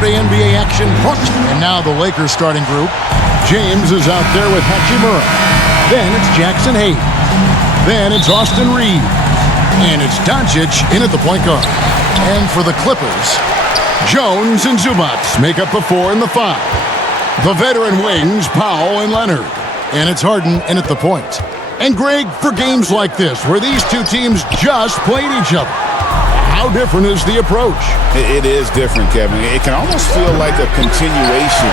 Saturday NBA action hooked. And now the Lakers starting group. James is out there with Hachimura. Then it's Jackson Hayes. Then it's Austin Reeves. And it's Doncic in at the point guard. And for the Clippers, Jones and Zubac make up the 4 and the 5. The veteran wings, Powell and Leonard. And it's Harden in at the point. And Greg, for games like this, where these two teams just played each other, how different is the approach? It is different, Kevin. It can almost feel like a continuation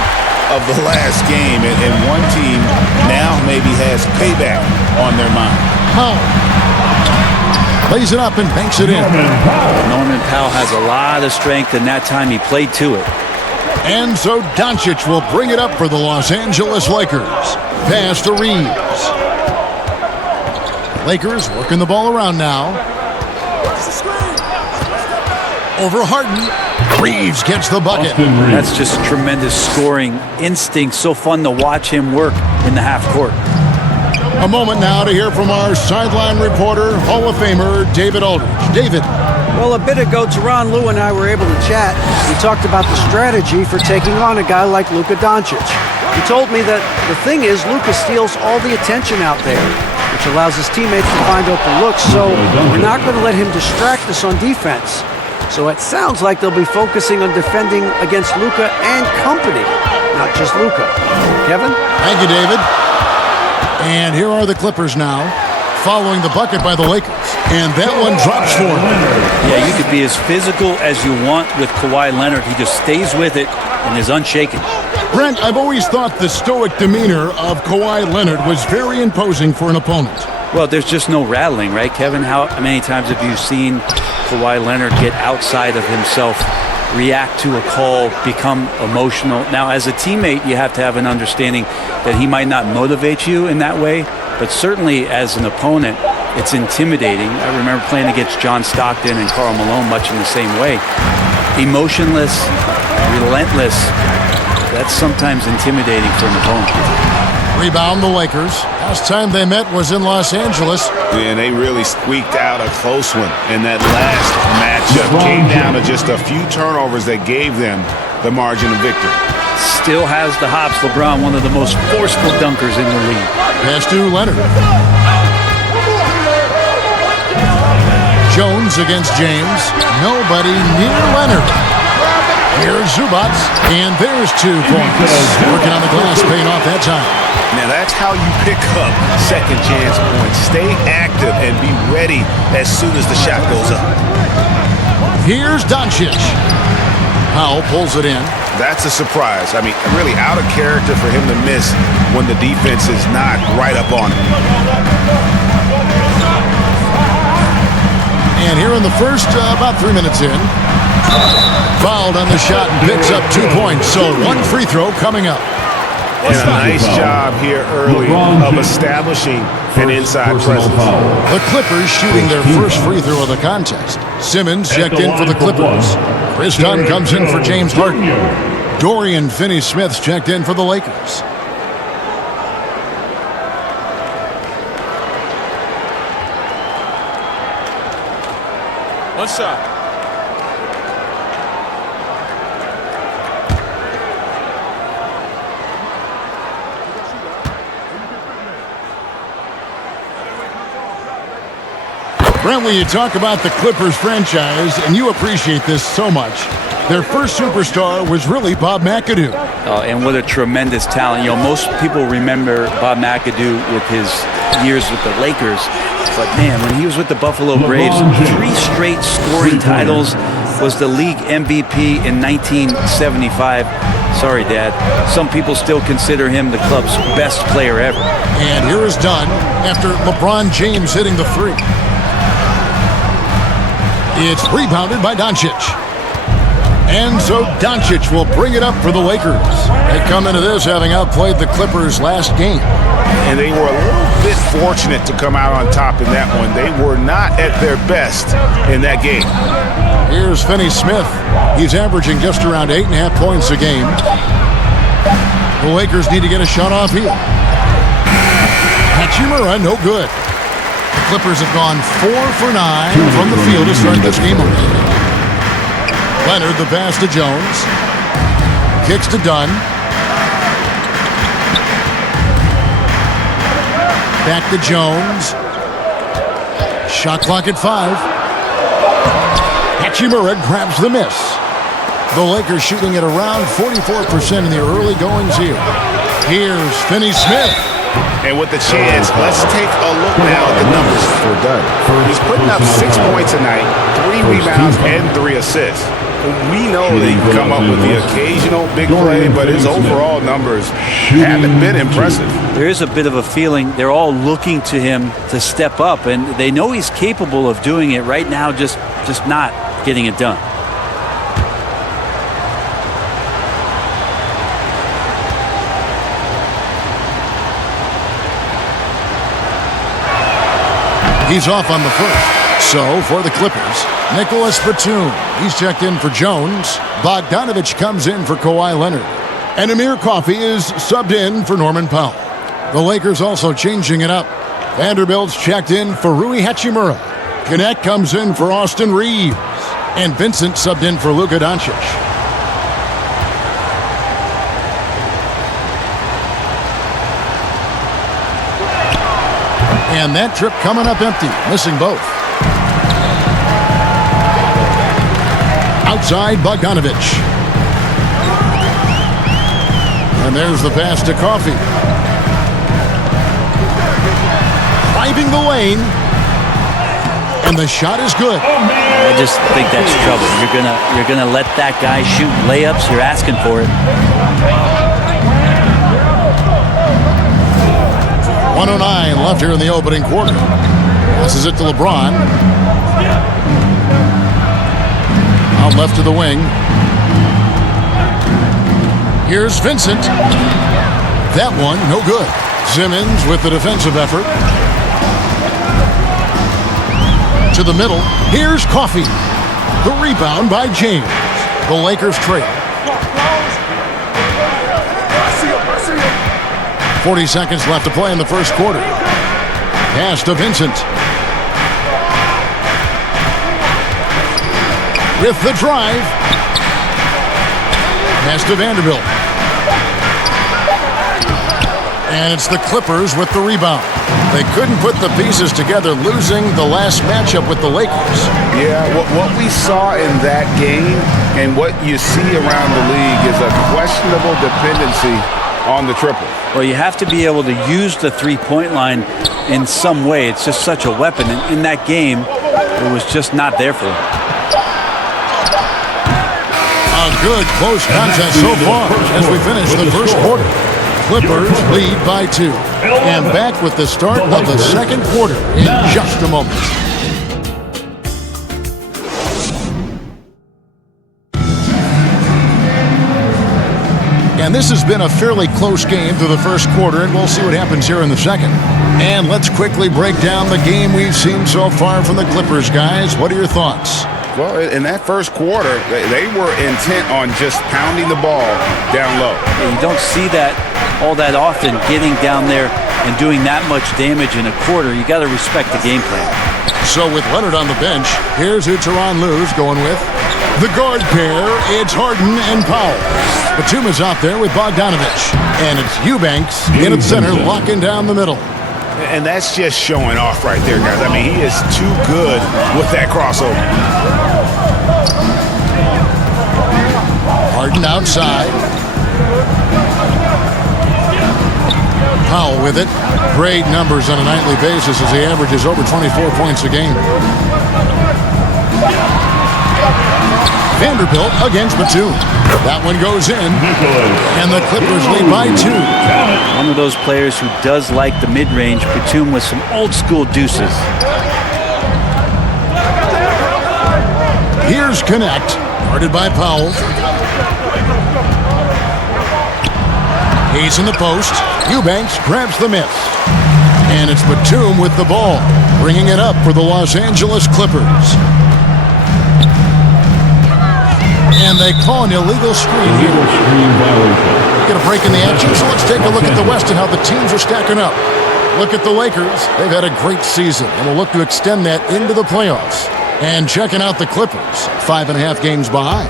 of the last game, and one team now maybe has payback on their mind. Powell lays it up and banks it in. Norman Powell has a lot of strength, and that time he played to it. And so Doncic will bring it up for the Los Angeles Lakers. Pass to Reeves. Lakers working the ball around now. Over Harden. Reeves gets the bucket. That's just tremendous scoring instinct. So fun to watch him work in the half court. A moment now to hear from our sideline reporter, Hall of Famer David Aldridge. David. Well, a bit ago, Teron, Lou, and I were able to chat. We talked about the strategy for taking on a guy like Luka Doncic. He told me that the thing is Luka steals all the attention out there, which allows his teammates to find open looks, so we're not going to let him distract us on defense. So it sounds like they'll be focusing on defending against Luka and company, not just Luka. Kevin? Thank you, David. And here are the Clippers now, following the bucket by the Lakers. And that one drops for him. Yeah, you could be as physical as you want with Kawhi Leonard. He just stays with it and is unshaken. Brent, I've always thought the stoic demeanor of Kawhi Leonard was very imposing for an opponent. Well, there's just no rattling, right, Kevin? How many times have you seen Kawhi Leonard get outside of himself, react to a call, become emotional? Now, as a teammate, you have to have an understanding that he might not motivate you in that way, but certainly as an opponent, it's intimidating. I remember playing against John Stockton and Karl Malone much in the same way. Emotionless, relentless, that's sometimes intimidating for an opponent. Rebound the Lakers. Last time they met was in Los Angeles. And they really squeaked out a close one. And that last matchup came down to just a few turnovers that gave them the margin of victory. Still has the hops. LeBron, one of the most forceful dunkers in the league. Pass to Leonard. Jones against James. Nobody near Leonard. Here's Zubac, and there's 2 points. Working on the glass, paying off that time. Now that's how you pick up second chance points. Stay active and be ready as soon as the shot goes up. Here's Doncic. Powell pulls it in. That's a surprise. I mean, really out of character for him to miss when the defense is not right up on him. And here in the first, about 3 minutes in, fouled on the shot and picks up 2 points. So 1 free throw coming up. And a nice job here early of establishing an inside presence. The Clippers shooting their first free throw of the contest. Simmons checked in for the Clippers. Chris Dunn comes in for James Harden. Dorian Finney-Smith's checked in for the Lakers. One shot. Brent, when you talk about the Clippers franchise, and you appreciate this so much, their first superstar was really Bob McAdoo. And what a tremendous talent. You know, most people remember Bob McAdoo with his years with the Lakers. But, man, when he was with the Buffalo Braves, 3 straight scoring titles, was the league MVP in 1975. Sorry, Dad. Some people still consider him the club's best player ever. And here is Dunn after LeBron James hitting the 3. It's rebounded by Doncic. And so Doncic will bring it up for the Lakers. They come into this having outplayed the Clippers last game. And they were a little bit fortunate to come out on top in that one. They were not at their best in that game. Here's Finney-Smith. He's averaging just around 8.5 points a game. The Lakers need to get a shot off here. Hachimura, no good. The Clippers have gone 4 for 9 from the field to start this game already. Leonard, the pass to Jones. Kicks to Dunn. Back to Jones. Shot clock at 5. Hachimura grabs the miss. The Lakers shooting at around 44% in the early goings here. Here's Finney Smith. And with the chance, let's take a look now at the numbers for Dunn. He's putting up 6 points a night, 3 rebounds, and 3 assists. We know that he can come up with the occasional big play, but his overall numbers haven't been impressive. There is a bit of a feeling they're all looking to him to step up, and they know he's capable of doing it right now, just not getting it done. He's off on the first. So, for the Clippers, Nicholas Batum. He's checked in for Jones. Bogdanovich comes in for Kawhi Leonard. And Amir Coffey is subbed in for Norman Powell. The Lakers also changing it up. Vanderbilt's checked in for Rui Hachimura. Connect comes in for Austin Reeves. And Vincent subbed in for Luka Doncic. And that trip coming up empty, missing both. Outside, Bogdanovich. And there's the pass to Coffey. Driving the lane. And the shot is good. I just think that's trouble. You're gonna let that guy shoot layups. You're asking for it. 1:09 left here in the opening quarter. Passes it to LeBron. Out left to the wing. Here's Vincent. That one, no good. Simmons with the defensive effort. To the middle. Here's Coffey. The rebound by James. The Lakers trail. 40 seconds left to play in the first quarter. Pass to Vincent. With the drive. Pass to Vanderbilt. And it's the Clippers with the rebound. They couldn't put the pieces together, losing the last matchup with the Lakers. Yeah, what we saw in that game and what you see around the league is a questionable dependency on the triple. Well, you have to be able to use the three-point line in some way. It's just such a weapon. And in that game, it was just not there for him. A good close contest so far as we finish the first quarter. Clippers lead by 2. And back with the start of the second quarter in just a moment. And this has been a fairly close game through the first quarter, and we'll see what happens here in the second. And let's quickly break down the game we've seen so far from the Clippers, guys. What are your thoughts? Well, in that first quarter, they were intent on just pounding the ball down low. Yeah, you don't see that all that often, getting down there and doing that much damage in a quarter. You got to respect the game plan. So with Leonard on the bench, here's who Tyronn Lue's going with. The guard pair, it's Harden and Powell. Batum is out there with Bogdanovich. And it's Eubanks in at center, locking down the middle. And that's just showing off right there, guys. I mean, he is too good with that crossover. Harden outside. Powell with it. Great numbers on a nightly basis as he averages over 24 points a game. Vanderbilt against Batum. That one goes in. And the Clippers lead by 2. One of those players who does like the mid-range. Batum with some old-school deuces. Here's Connect. Guarded by Powell. He's in the post. Eubanks grabs the miss. And it's Batum with the ball, bringing it up for the Los Angeles Clippers. And they call an illegal screen here. Get a break in the action, so let's take a look at the West and how the teams are stacking up. Look at the Lakers. They've had a great season, and will look to extend that into the playoffs. And checking out the Clippers, 5.5 games behind.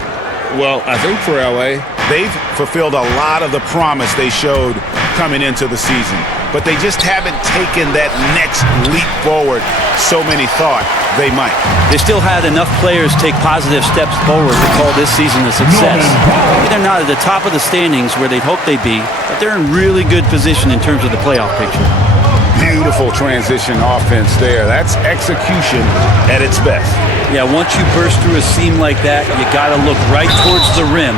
Well, I think for LA, They've fulfilled a lot of the promise they showed coming into the season, but they just haven't taken that next leap forward so many thought they might. They still had enough players take positive steps forward to call this season a success. Maybe they're not at the top of the standings where they'd hope they'd be, but they're in really good position in terms of the playoff picture. Beautiful transition offense there. That's execution at its best. Yeah, once you burst through a seam like that, you got to look right towards the rim.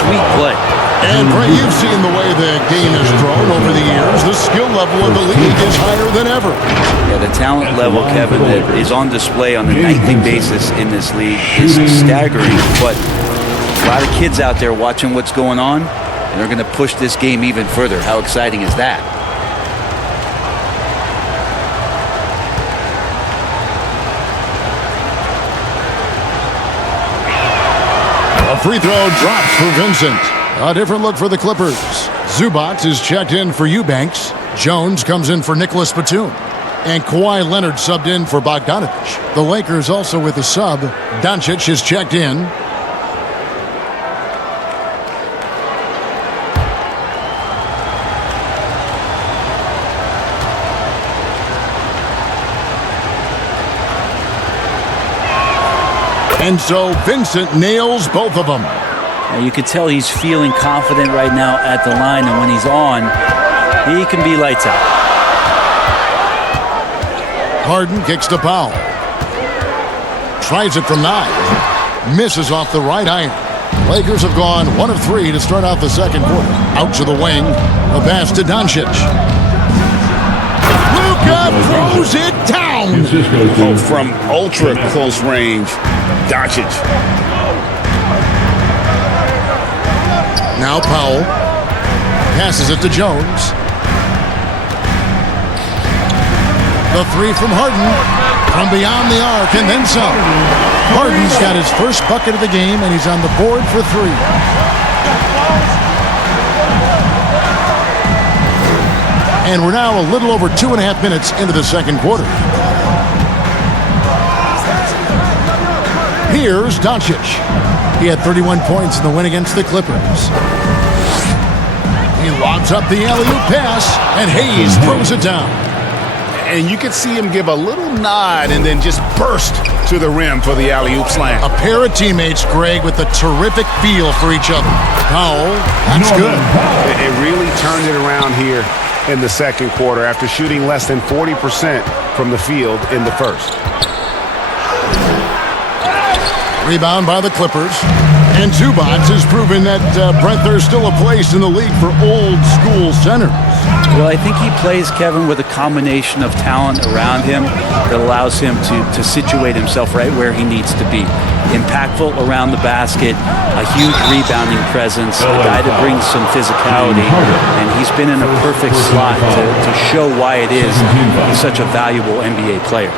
Sweet play. And, Ray, you've seen the way the game has grown over the years. The skill level of the league is higher than ever. Yeah, the talent level, Kevin, that is on display on a nightly basis in this league is staggering. But a lot of kids out there watching what's going on, and they're going to push this game even further. How exciting is that? A free throw drops for Vincent. A different look for the Clippers. Zubac is checked in for Eubanks. Jones comes in for Nicholas Batum. And Kawhi Leonard subbed in for Bogdanovich. The Lakers also with a sub. Doncic is checked in. And so Vincent nails both of them. Now you could tell he's feeling confident right now at the line, and when he's on, he can be lights out. Harden kicks to Powell. Tries it from 9. Misses off the right iron. Lakers have gone 1 of 3 to start out the second quarter. Out to the wing. The pass to Doncic. Luka throws it down. Oh, from ultra close range, Doncic. Now Powell passes it to Jones. The three from Harden from beyond the arc and then some. Harden's got his first bucket of the game and he's on the board for 3. And we're now a little over 2.5 minutes into the second quarter. Here's Doncic. He had 31 points in the win against the Clippers. He lobs up the alley-oop pass, and Hayes throws it down. And you can see him give a little nod and then just burst to the rim for the alley-oop slam. A pair of teammates, Greg, with a terrific feel for each other. Powell, that's good. It really turned it around here in the second quarter after shooting less than 40% from the field in the first. Rebound by the Clippers. And Zubac has proven that, Brent, there's still a place in the league for old-school centers. Well, I think he plays, Kevin, with a combination of talent around him that allows him to situate himself right where he needs to be. Impactful around the basket, a huge rebounding presence, a guy that brings some physicality, and he's been in a perfect slot to show why it is he's such a valuable NBA player.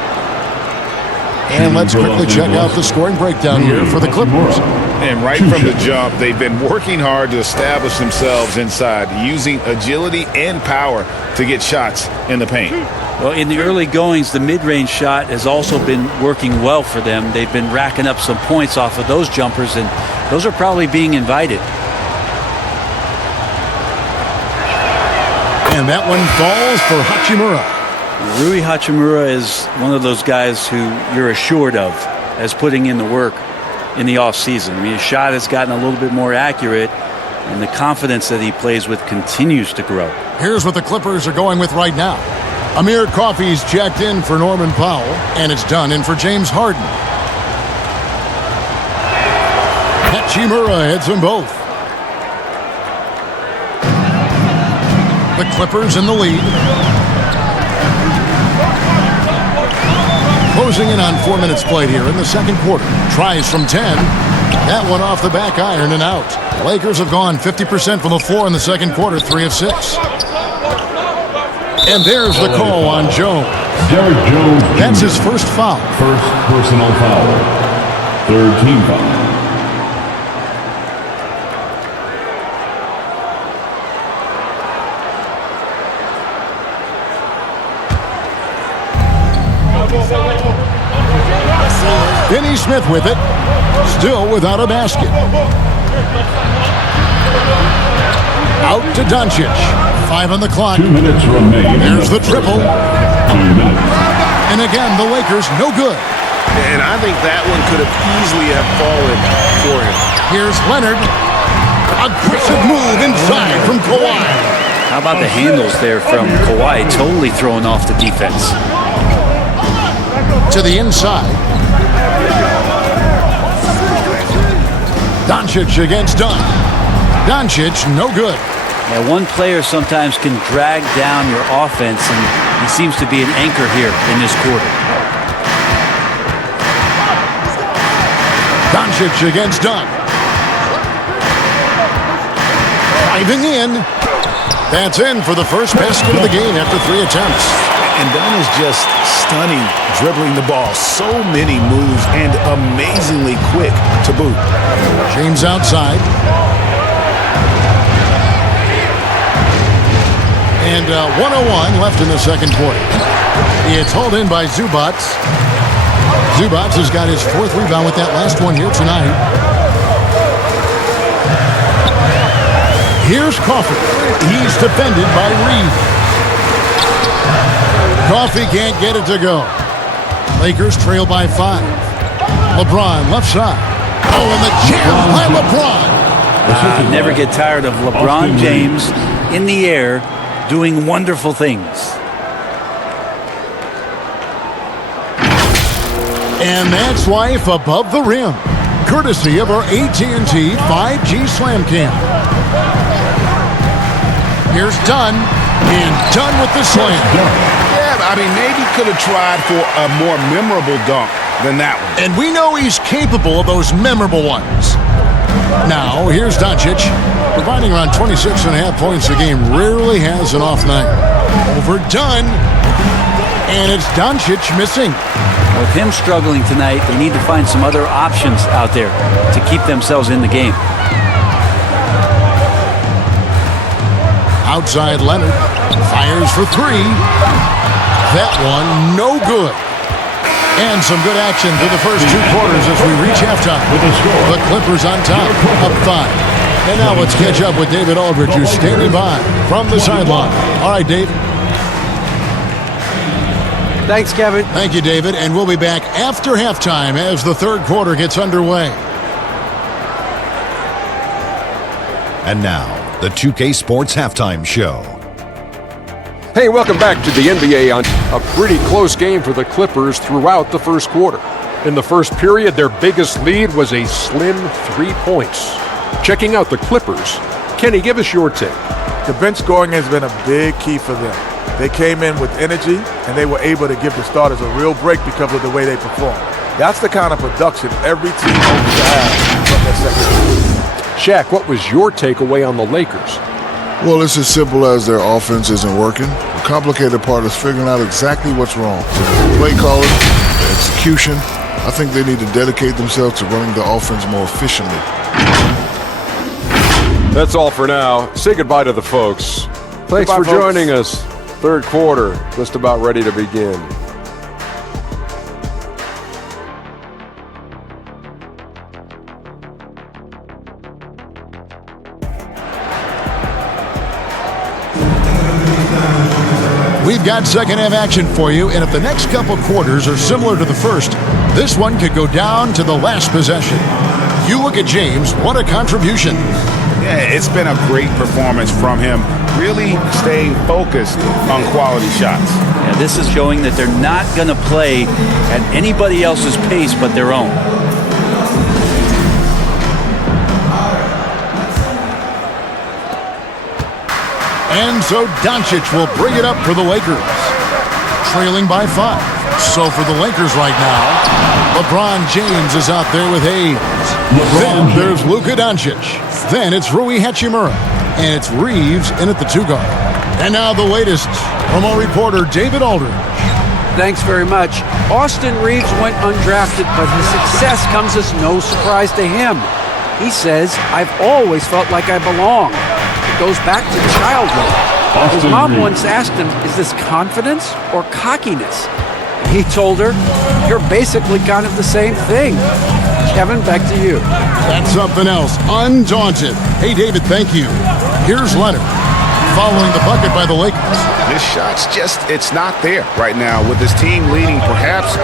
And let's quickly check out the scoring breakdown here for the Clippers. And right from the jump, they've been working hard to establish themselves inside, using agility and power to get shots in the paint. Well, in the early goings, the mid-range shot has also been working well for them. They've been racking up some points off of those jumpers, and those are probably being invited. And that one falls for Hachimura. Rui Hachimura is one of those guys who you're assured of as putting in the work in the offseason. I mean, his shot has gotten a little bit more accurate, and the confidence that he plays with continues to grow. Here's what the Clippers are going with right now. Amir Coffey's checked in for Norman Powell, and it's done in for James Harden. Hachimura heads them both. The Clippers in the lead. Closing in on 4 minutes played here in the second quarter. Tries from 10. That one off the back iron and out. Lakers have gone 50% from the floor in the second quarter, 3 of 6. And there's the call on Jones. Derek Jones. That's his first foul. First personal foul. Third team foul. Finney Smith with it, still without a basket. to Doncic. 5 on the clock. 2 minutes remain. There's the triple. 2 minutes. And again, the Lakers no good. And I think that one could have easily have fallen for him. Here's Leonard. Aggressive move inside from Kawhi. How about the handles there from Kawhi, totally throwing off the defense. To the inside. Doncic against Dunn. Doncic, no good. Yeah, one player sometimes can drag down your offense, and he seems to be an anchor here in this quarter. Doncic against Dunn. Driving in. That's in for the first basket of the game after 3 attempts. And Dunn is just stunning, dribbling the ball. So many moves and amazingly quick to boot. James outside. And 1:01 left in the second quarter. It's hauled in by Zubac. Zubac has got his 4th rebound with that last one here tonight. Here's Coffey. He's defended by Reed. Coffey can't get it to go. Lakers trail by 5. LeBron left side. Oh, and the jam by LeBron. Never get tired of LeBron James in the air doing wonderful things. And that's life above the rim, courtesy of our AT&T 5G Slam Cam. Here's Dunn, and Dunn with the slam. Yeah, I mean, maybe could have tried for a more memorable dunk than that one. And we know he's capable of those memorable ones. Now, here's Doncic, providing around 26.5 points a game. Rarely has an off night. Over Dunn, and it's Doncic missing. With him struggling tonight, they need to find some other options out there to keep themselves in the game. Outside Leonard, fires for 3. That one, no good. And some good action through the first 2 quarters as we reach halftime. The Clippers on top, up 5. And now let's catch up with David Aldridge, who's standing by from the sideline. All right, Dave. Thanks, Kevin. Thank you, David. And we'll be back after halftime as the 3rd quarter gets underway. And now, the 2K Sports Halftime Show. Hey, welcome back to the NBA on a pretty close game for the Clippers throughout the first quarter. In the first period, their biggest lead was a slim 3 points. Checking out the Clippers, Kenny, give us your take. The bench scoring has been a big key for them. They came in with energy, and they were able to give the starters a real break because of the way they performed. That's the kind of production every team hopes to have from their second. Shaq, what was your takeaway on the Lakers? Well, it's as simple as their offense isn't working. The complicated part is figuring out exactly what's wrong. Play calling, execution. I think they need to dedicate themselves to running the offense more efficiently. That's all for now. Say goodbye to the folks. Thanks Goodbye, for folks. joining us. Third quarter, just about ready to begin. We've got second half action for you, and if the next couple quarters are similar to the first, this one could go down to the last possession. You look at James, what a contribution. Yeah, it's been a great performance from him, really staying focused on quality shots. Yeah, this is showing that they're not going to play at anybody else's pace but their own. And so Doncic will bring it up for the Lakers. Trailing by 5. So for the Lakers right now, LeBron James is out there with Hayes. Then there's Luka Doncic. Then it's Rui Hachimura. And it's Reeves in at the 2 guard. And now the latest from our reporter, David Aldridge. Thanks very much. Austin Reeves went undrafted, but his success comes as no surprise to him. He says, "I've always felt like I belong." It goes back to childhood. His mom once asked him, "Is this confidence or cockiness?" He told her, "You're basically kind of the same thing." Kevin, back to you. That's something else. Undaunted. Hey, David, thank you. Here's Leonard. following the bucket by the Lakers. This shot's just, it's not there right now. With this team leading, perhaps,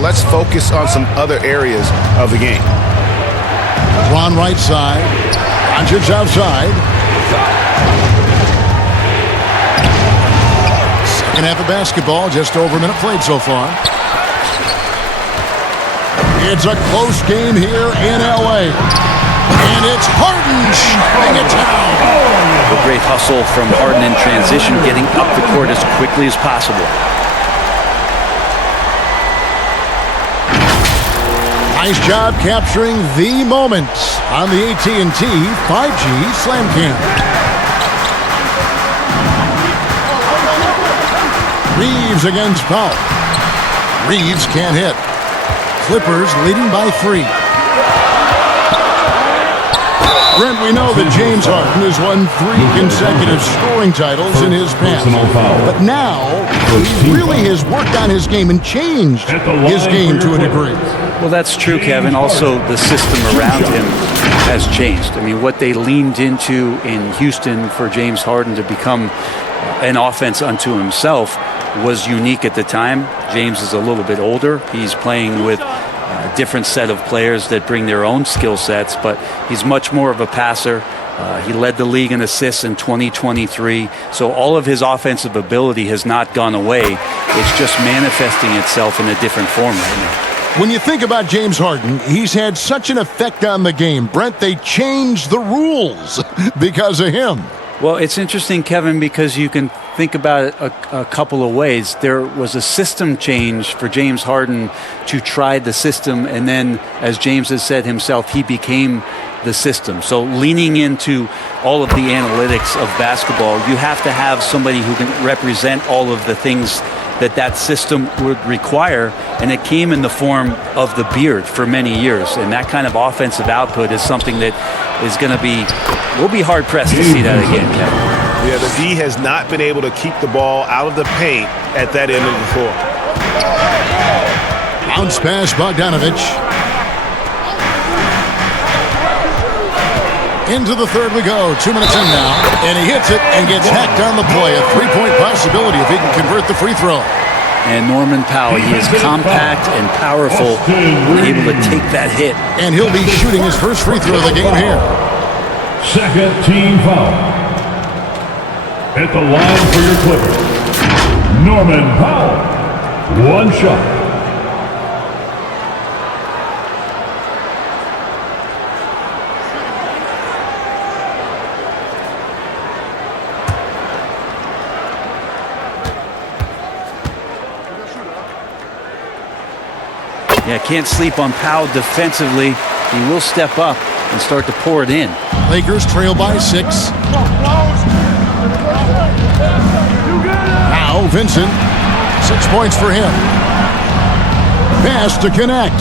let's focus on some other areas of the game. LeBron right side. Doncic outside. Second half of basketball, just over a minute played so far. It's a close game here in L.A. And it's Harden shutting it down. A great hustle from Harden in transition, getting up the court as quickly as possible. Nice job capturing the moment on the AT&T 5G Slam Cam. Reeves against Powell. Reeves can't hit. Clippers leading by 3. Brent, we know that James Harden has won 3 consecutive scoring titles in his past. But now, he really has worked on his game and changed his game to a degree. Well, that's true, Kevin. Also, the system around him has changed. I mean, what they leaned into in Houston for James Harden to become an offense unto himself was unique at the time. James is a little bit older. He's playing with a different set of players that bring their own skill sets, but he's much more of a passer. He led the league in assists in 2023. So all of his offensive ability has not gone away. It's just manifesting itself in a different form right now. When you think about James Harden, he's had such an effect on the game. Brent, they changed the rules because of him. Well, it's interesting, Kevin, because you can think about it a couple of ways. There was a system change for James Harden to try the system, and then, as James has said himself, he became the system. So leaning into all of the analytics of basketball, you have to have somebody who can represent all of the things that system would require, and it came in the form of the beard for many years. And that kind of offensive output is something that is going to be, we'll be hard-pressed to see that again, Kevin. Yeah, the D has not been able to keep the ball out of the paint at that end of the floor. Bounce pass, Bogdanovich. Into the third we go. 2 minutes in now. And he hits it and gets hacked on the play. A 3-point possibility if he can convert the free throw. And Norman Powell, he is compact and powerful, able to take that hit. And he'll be shooting his first free throw of the game here. Second team foul. At the line for your Clippers, Norman Powell. 1 shot. Yeah, can't sleep on Powell defensively. He will step up and start to pour it in. Lakers trail by 6. Now Vincent, 6 points for him. Pass to connect.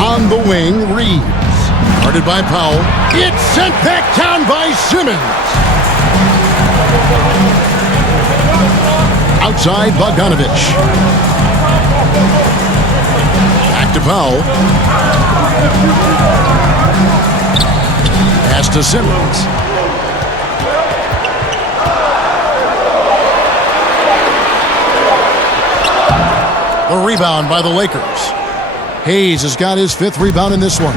On the wing, Reeves. Guarded by Powell. It's sent back down by Simmons. Outside, Bogdanovich. Back to Powell. Pass to Simmons. The rebound by the Lakers. Hayes has got his 5th rebound in this one.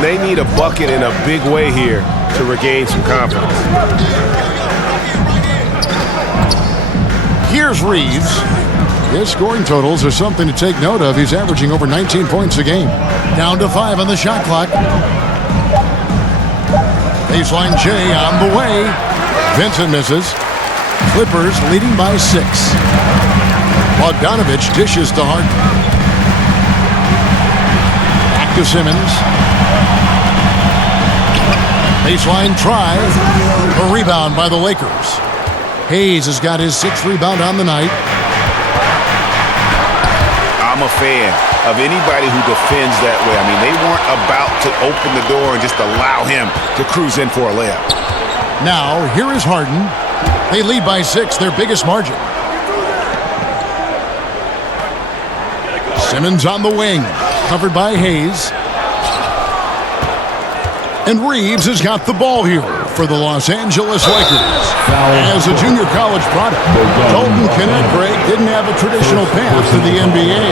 They need a bucket in a big way here to regain some confidence. Here's Reeves. His scoring totals are something to take note of. He's averaging over 19 points a game. Down to 5 on the shot clock. Baseline J on the way. Vincent misses. Clippers leading by 6. Bogdanovich dishes to Harden. Back to Simmons. Baseline try. A rebound by the Lakers. Hayes has got his 6th rebound on the night. I'm a fan of anybody who defends that way. I mean, they weren't about to open the door and just allow him to cruise in for a layup. Now, here is Harden. They lead by 6, their biggest margin. Simmons on the wing, covered by Hayes. And Reeves has got the ball here for the Los Angeles Lakers. As a junior college product, Dalton Kennett, Greg, didn't have a traditional path to the NBA.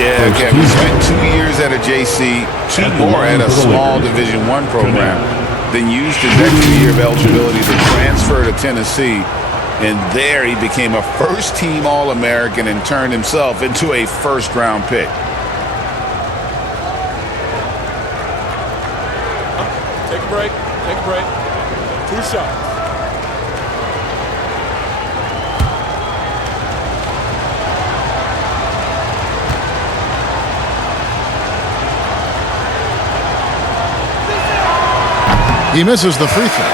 Yeah, Kevin, he spent 2 years at a JC, 2 more at a small Division I program, then used his extra year of eligibility to transfer to Tennessee. And there he became a first-team All-American and turned himself into a first-round pick. Take a break. Take a break. 2 shots. He misses the free throw.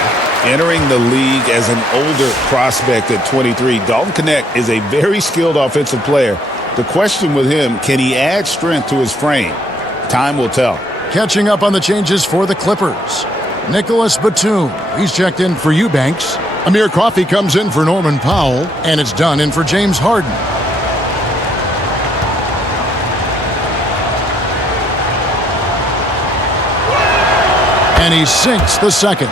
Entering the league as an older prospect at 23, Dalton Kennett is a very skilled offensive player. The question with him, can he add strength to his frame? Time will tell. Catching up on the changes for the Clippers. Nicholas Batum, he's checked in for Eubanks. Amir Coffey comes in for Norman Powell, and it's done in for James Harden. And he sinks the second.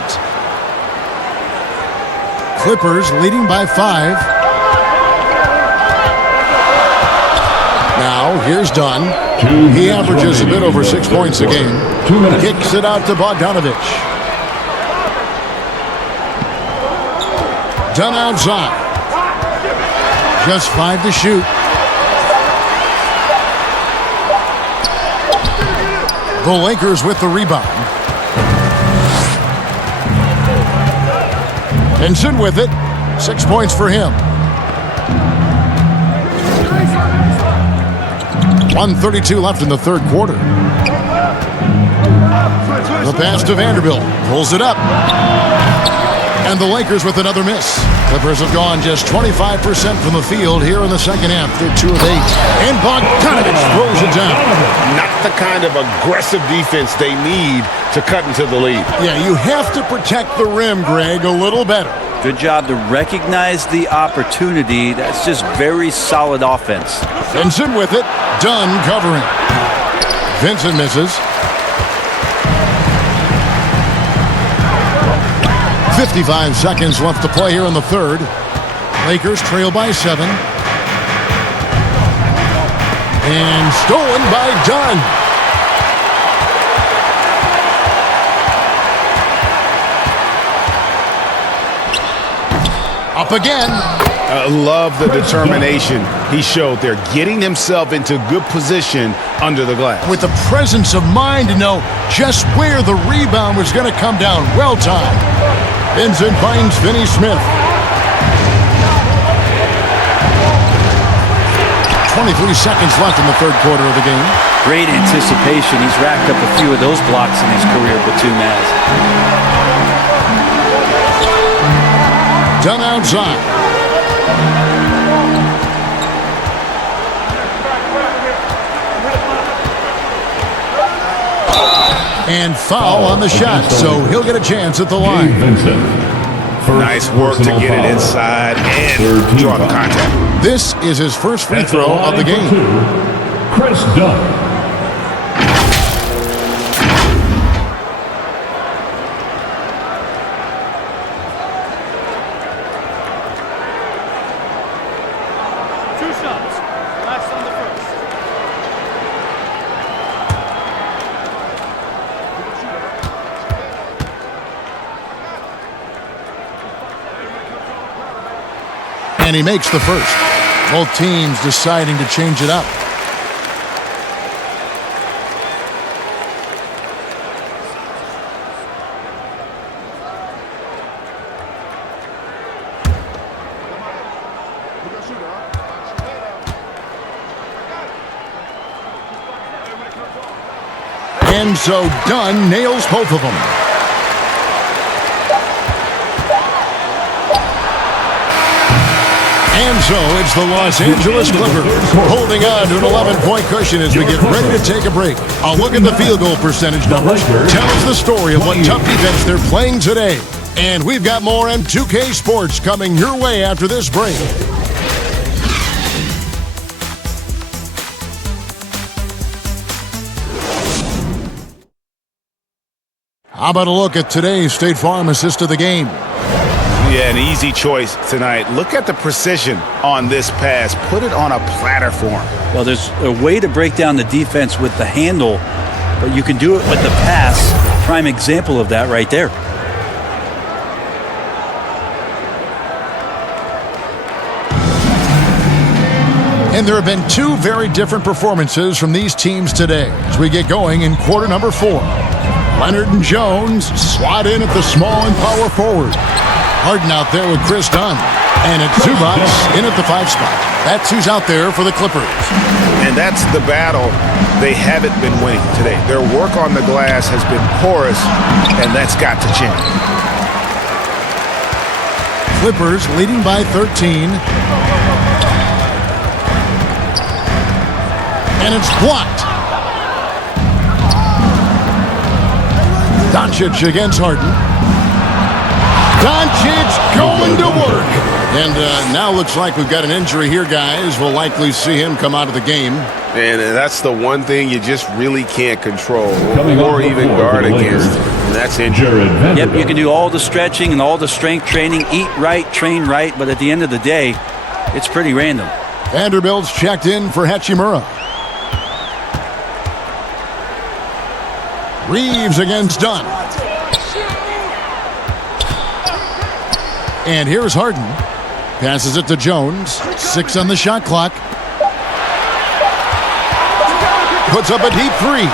Clippers leading by 5. Now, here's Dunn. He averages a bit over 6 points a game. Kicks it out to Bogdanovich. Dunn outside. Just 5 to shoot. The Lakers with the rebound. Benson with it. 6 points for him. 1:32 left in the third quarter. The pass to Vanderbilt. Pulls it up. And the Lakers with another miss. Clippers have gone just 25% from the field here in the second half. They're 2 of 8. And Bogdanovich throws it down. Not the kind of aggressive defense they need to cut into the lead. Yeah, you have to protect the rim, Greg, a little better. Good job to recognize the opportunity. That's just very solid offense. Vincent with it. Dunn covering. Vincent misses. 55 seconds left to play here in the third. Lakers trail by 7. And stolen by Dunn. Up again. I love the determination he showed there, getting himself into good position under the glass. With the presence of mind to know just where the rebound was going to come down. Well timed. Vincent finds Finney Smith. 23 seconds left in the third quarter of the game. Great anticipation. He's racked up a few of those blocks in his career, Batum has. Done outside. And foul on the shot, so he'll get a chance at the line. Nice work to get it inside and draw the contact. This is his first free throw of the game. Chris Dunn. And he makes the first. Both teams deciding to change it up. And so Dunn nails both of them. And so it's the Los Angeles Clippers holding on to an 11-point cushion as we get ready to take a break. A look at the field goal percentage numbers tells the story of what tough defense they're playing today. And we've got more M2K Sports coming your way after this break. How about a look at today's State Farm assist of the game? Yeah, an easy choice tonight. Look at the precision on this pass. Put it on a platter form. Well, there's a way to break down the defense with the handle, but you can do it with the pass. Prime example of that right there. And there have been two very different performances from these teams today as we get going in quarter number 4. Leonard and Jones slot in at the small and power forward. Harden out there with Chris Dunn. And it's Zubac in at the 5 spot. That's who's out there for the Clippers. And that's the battle they haven't been winning today. Their work on the glass has been porous, and that's got to change. Clippers leading by 13. And it's blocked. Doncic against Harden. Doncic going to work. And now looks like we've got an injury here, guys. We'll likely see him come out of the game. And that's the one thing you just really can't control or even guard against. And that's injury. Yep, you can do all the stretching and all the strength training, eat right, train right, but at the end of the day, it's pretty random. Vanderbilt's checked in for Hachimura. Reeves against Dunn. And here's Harden. Passes it to Jones. 6 on the shot clock. Puts up a deep 3.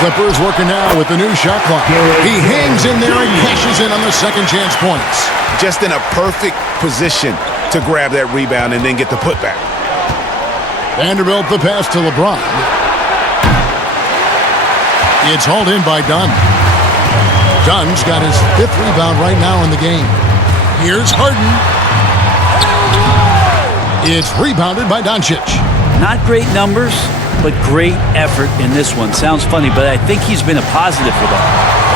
Clippers working now with the new shot clock. He hangs in there and cashes in on the second chance points. Just in a perfect position to grab that rebound and then get the putback. Vanderbilt the pass to LeBron. It's hauled in by Dunn. Dunn's got his 5th rebound right now in the game. Here's Harden. It's rebounded by Doncic. Not great numbers, but great effort in this one. Sounds funny, but I think he's been a positive for them.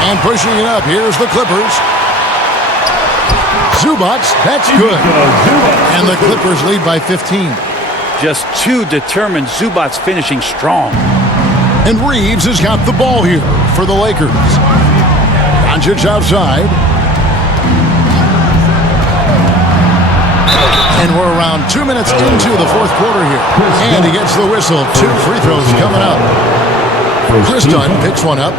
And pushing it up, here's the Clippers. Zubac, that's good. And the Clippers lead by 15. Just too determined. Zubac's finishing strong. And Reeves has got the ball here for the Lakers. Doncic outside. And we're around 2 minutes into the 4th quarter here. And he gets the whistle. 2 free throws coming up. Chris Dunn picks one up.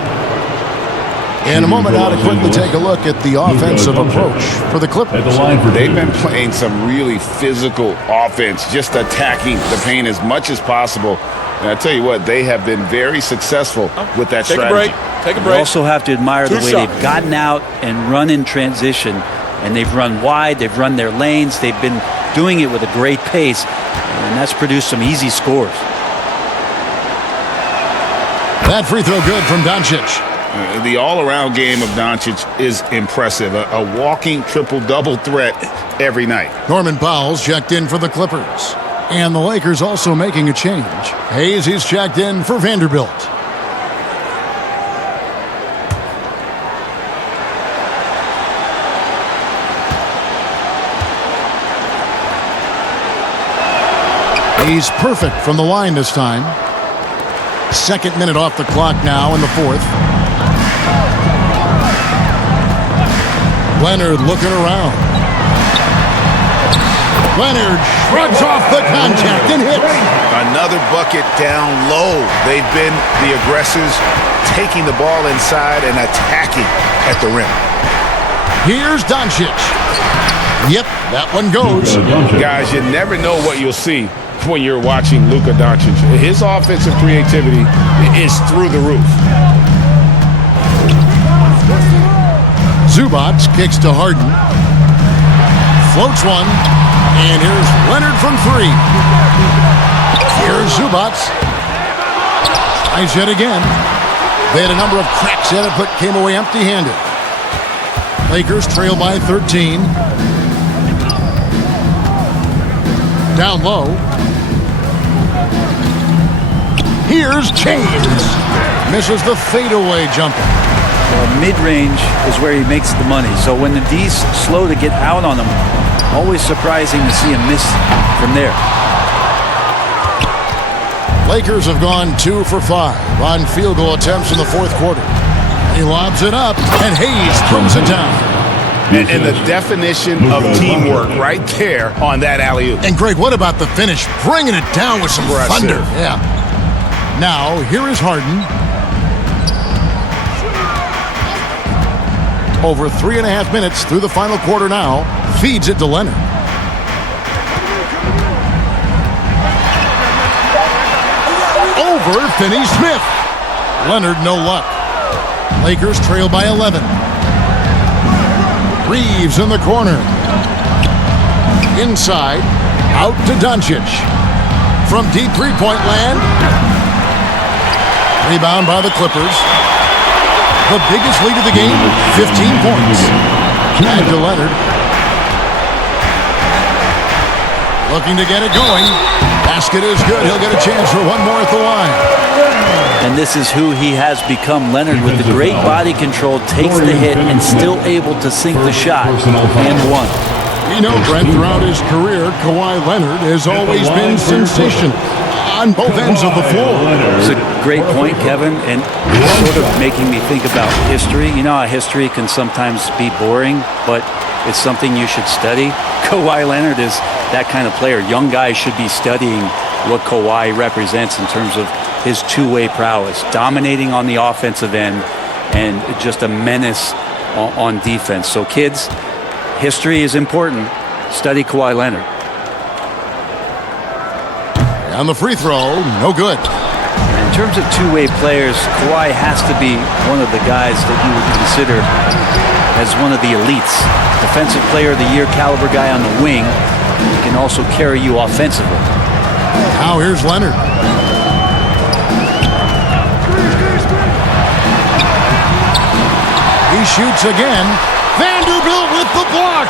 In a moment now to quickly take a look at the offensive approach for the Clippers. They've been playing some really physical offense, just attacking the paint as much as possible. And I tell you what, they have been very successful with that strategy. Take a break. You also have to admire the way shot. they've gotten out and run in transition. And they've run wide, they've run their lanes, they've been doing it with a great pace. And that's produced some easy scores. That free throw good from Doncic. The all-around game of Doncic is impressive. A walking triple-double threat every night. Norman Powell's checked in for the Clippers. And the Lakers also making a change. Hayes, he's checked in for Vanderbilt. He's perfect from the line this time. 2nd minute off the clock now in the 4th. Leonard looking around. Leonard shrugs off the contact and hits. Another bucket down low. They've been the aggressors, taking the ball inside and attacking at the rim. Here's Doncic. Yep, that one goes. Guys, you never know what you'll see when you're watching Luka Doncic. His offensive creativity is through the roof. Zubac kicks to Harden. Floats one. And here's Leonard from 3. Here's Zubac. Tries yet again. They had a number of cracks at it, but came away empty-handed. Lakers trail by 13. Down low. Here's James. Misses the fadeaway jumper. Well, mid-range is where he makes the money. So when the D's slow to get out on him, always surprising to see him miss from there. Lakers have gone 2 for 5 on field goal attempts in the 4th quarter. He lobs it up, and Hayes throws it down. And the definition of teamwork right there on that alley-oop. And, Greg, what about the finish? Bringing it down with some thunder. Yeah. Now, here is Harden. Over 3.5 minutes through the final quarter now. Feeds it to Leonard. Over Finney-Smith. Leonard, no luck. Lakers trail by 11. Reeves in the corner. Inside. Out to Doncic. From deep three-point land. Rebound by the Clippers. The biggest lead of the game, 15 points. Back to Leonard. Looking to get it going. Basket is good. He'll get a chance for one more at the line. And this is who he has become. Leonard, with the great body control, takes the hit and still able to sink the shot and one. We know, Brent, throughout his career, Kawhi Leonard has always been sensational on both ends of the floor. It's a great point, Kevin, and sort of making me think about history. You know how history can sometimes be boring, but it's something you should study. Kawhi Leonard is that kind of player. Young guys should be studying what Kawhi represents in terms of his two-way prowess, dominating on the offensive end and just a menace on defense. So kids, history is important. Study Kawhi Leonard. On the free throw, no good. In terms of two-way players, Kawhi has to be one of the guys that you would consider as one of the elites. Defensive Player of the Year caliber guy on the wing. He can also carry you offensively. Now here's Leonard. He shoots again. Vanderbilt with the block.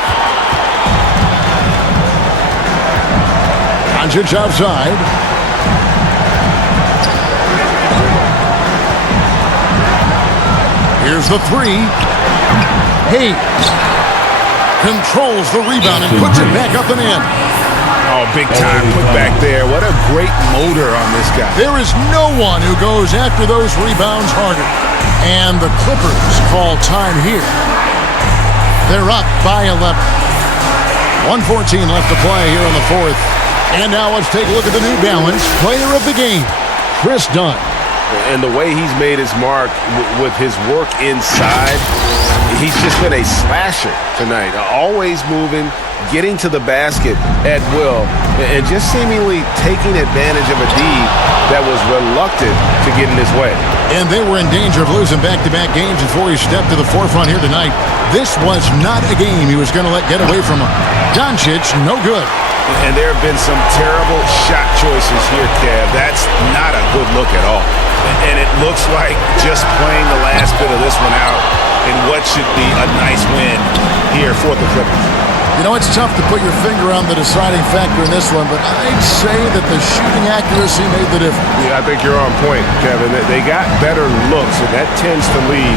Doncic outside. Here's the three. Hayes controls the rebound and puts it back up and in. Oh, big time put back there. What a great motor on this guy. There is no one who goes after those rebounds harder. And the Clippers call time here. They're up by 11. 1:14 left to play here in the fourth. And now let's take a look at the New Balance player of the game, Chris Dunn. And the way he's made his mark with his work inside, he's just been a slasher tonight. Always moving, getting to the basket at will, and just seemingly taking advantage of a D that was reluctant to get in his way. And they were in danger of losing back-to-back games before he stepped to the forefront here tonight. This was not a game he was going to let get away from him. Doncic, no good. And there have been some terrible shot choices here, Kev. That's not a good look at all. And it looks like just playing the last bit of this one out in what should be a nice win here for the Clippers. You know, it's tough to put your finger on the deciding factor in this one, but I'd say that the shooting accuracy made the difference. Yeah, I think you're on point, Kevin. They got better looks, and that tends to lead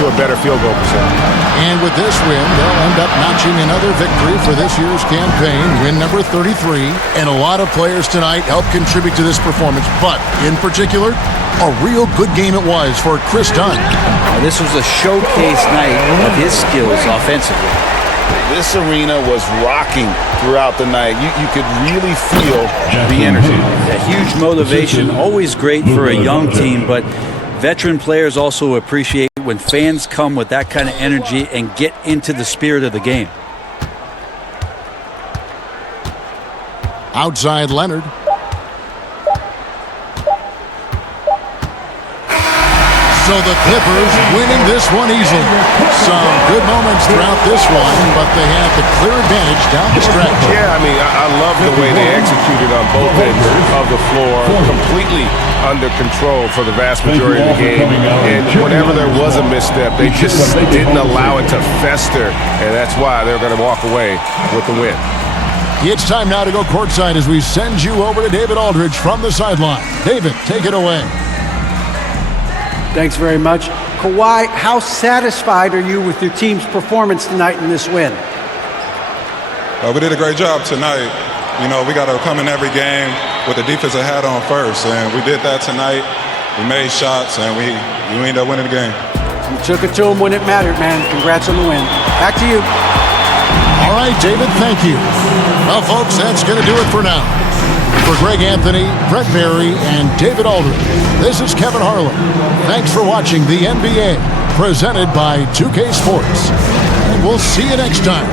to a better field goal percentage. And with this win, they'll end up notching another victory for this year's campaign, win number 33. And a lot of players tonight helped contribute to this performance, but in particular, a real good game it was for Chris Dunn. Now, this was a showcase night of his skills offensively. This arena was rocking throughout the night. You could really feel the energy. A huge motivation, always great for a young team, but veteran players also appreciate when fans come with that kind of energy and get into the spirit of the game. Outside Leonard. So the Clippers winning this one easily. Some good moments throughout this one, but they had the clear advantage down the stretch. Yeah, I mean, I love the way they executed on both ends of the floor, completely under control for the vast majority of the game. And whenever there was a misstep, they just didn't allow it to fester, and that's why they're going to walk away with the win. It's time now to go courtside as we send you over to David Aldridge from the sideline. David, take it away. Thanks very much. Kawhi, how satisfied are you with your team's performance tonight in this win? We did a great job tonight. You know, we got to come in every game with the defensive hat on first, and we did that tonight. We made shots, and we ended up winning the game. You took it to him when it mattered, man. Congrats on the win. Back to you. All right, David, thank you. Well, folks, that's going to do it for now. For Greg Anthony, Brett Berry, and David Aldridge, this is Kevin Harlan. Thanks for watching the NBA, presented by 2K Sports. And we'll see you next time.